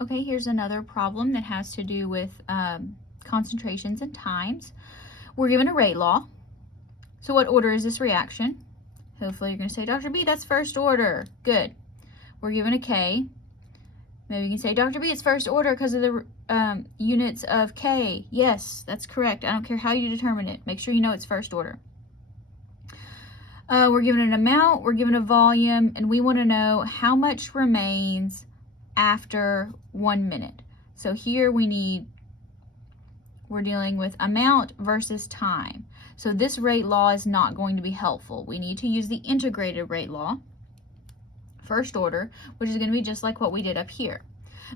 Okay, here's another problem that has to do with concentrations and times. We're given a rate law. So what order is this reaction? Hopefully you're going to say, Dr. B, that's first order. Good. We're given a K. Maybe you can say, Dr. B, it's first order because of the units of K. Yes, that's correct. I don't care how you determine it. Make sure you know it's first order. We're given an amount, we're given a volume, and we want to know how much remains after 1 minute. So here we're dealing with amount versus time. So this rate law is not going to be helpful. We need to use the integrated rate law, first order, which is going to be just like what we did up here.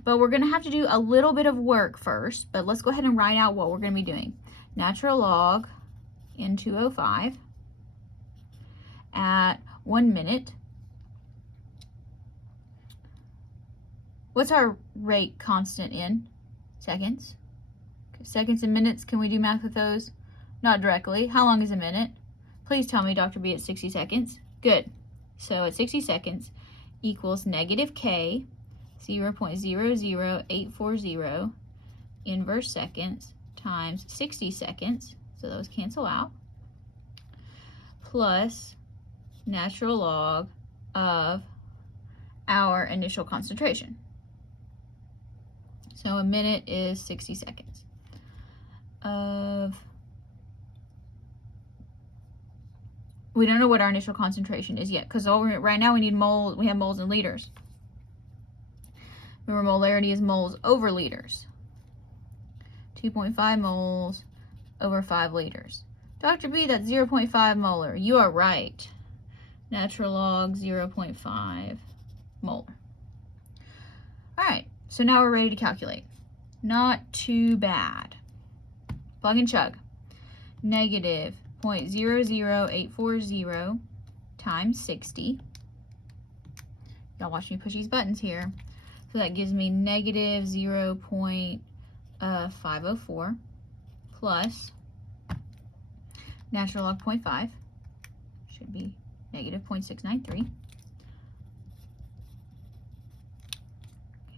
But we're going to have to do a little bit of work first, but let's go ahead and write out what we're going to be doing. Natural log N2O5 at 1 minute. What's our rate constant in seconds? Okay, seconds and minutes, can we do math with those? Not directly. How long is a minute? Please tell me, Dr. B, it's 60 seconds. Good. So at 60 seconds equals negative K, 0.00840 inverse seconds times 60 seconds, so those cancel out, plus natural log of our initial concentration. So a minute is 60 seconds we don't know what our initial concentration is yet, because right now we have moles and liters. Remember, molarity is moles over liters. 2.5 moles over 5 liters. Dr. B, that's 0.5 molar. You are right. Natural log 0.5 molar. All right, so now we're ready to calculate. Not too bad. Plug and chug. Negative 0.00840 times 60. Y'all watch me push these buttons here. So that gives me negative 0.504 plus natural log 0.5, should be negative 0.693.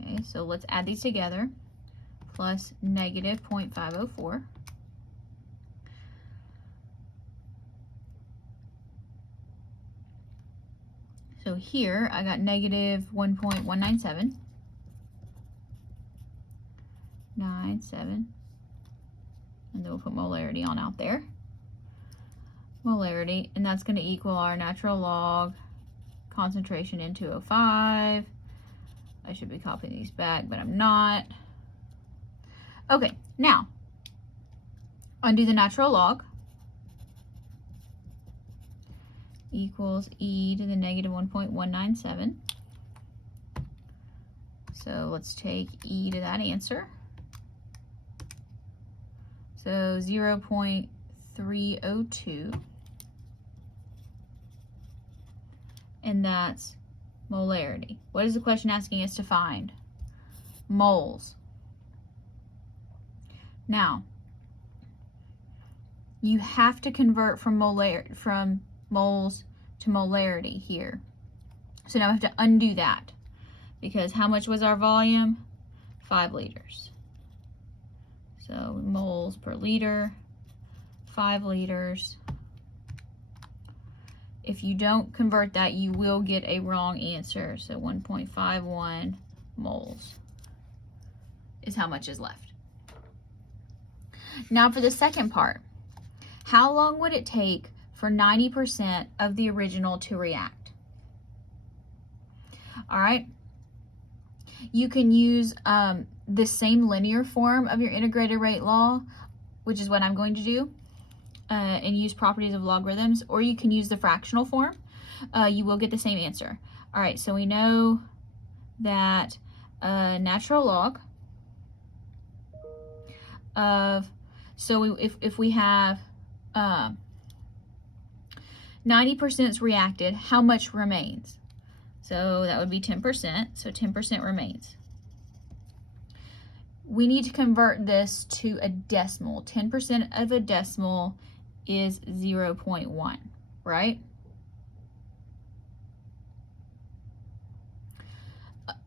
Okay, so let's add these together, plus negative 0.504. So here I got negative 1.197. 97. And then we'll put molarity on out there. Molarity, and that's going to equal our natural log concentration N2O5. I should be copying these back, but I'm not. Okay, now undo the natural log. Equals e to the negative 1.197. So let's take e to that answer. So 0.302. And that's molarity. What is the question asking us to find? Moles. Now, you have to convert from moles to molarity here. So now we have to undo that, because how much was our volume? 5 liters. So moles per liter, 5 liters. If you don't convert that, you will get a wrong answer. So 1.51 moles is how much is left. Now for the second part, how long would it take for 90% of the original to react? All right, you can use the same linear form of your integrated rate law, which is what I'm going to do, and use properties of logarithms, or you can use the fractional form. You will get the same answer. All right, so we know that natural log of, so if we have 90% is reacted, how much remains? So that would be 10%, so 10% remains. We need to convert this to a decimal. 10% of a decimal is 0.1, right?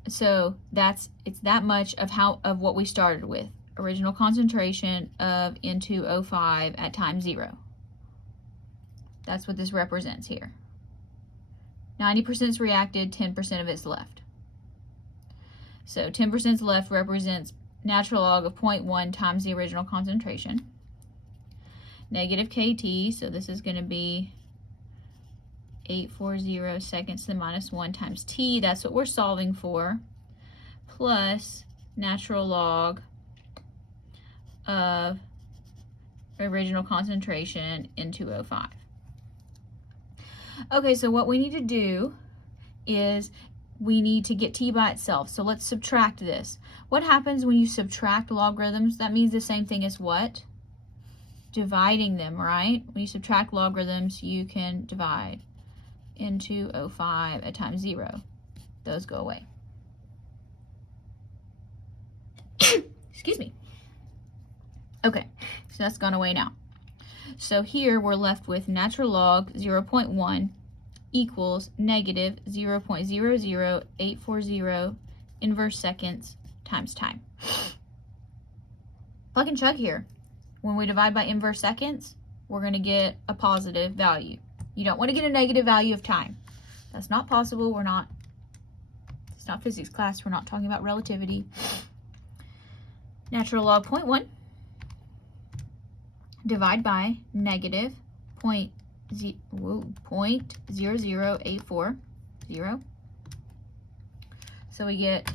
So it's that much of what we started with. Original concentration of N2O5 at time 0. That's what this represents here. 90% is reacted, 10% of it's left. So 10% is left represents natural log of 0.1 times the original concentration. Negative KT, so this is going to be 840 seconds to the minus 1 times T, that's what we're solving for, plus natural log of original concentration N2O5. Okay, so what we need to do is we need to get T by itself. So let's subtract this. What happens when you subtract logarithms? That means the same thing as what? Dividing them, right? When you subtract logarithms, you can divide. N2O5 at time 0. Those go away. Excuse me. Okay, so that's gone away now. So here we're left with natural log 0.1 equals negative 0.00840 inverse seconds times time. Plug and chug here. When we divide by inverse seconds, we're going to get a positive value. You don't want to get a negative value of time. That's not possible. It's not physics class. We're not talking about relativity. Natural log 0.1 divide by negative 0.00840. So we get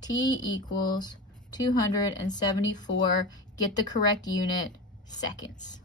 T equals 274, get the correct unit, seconds.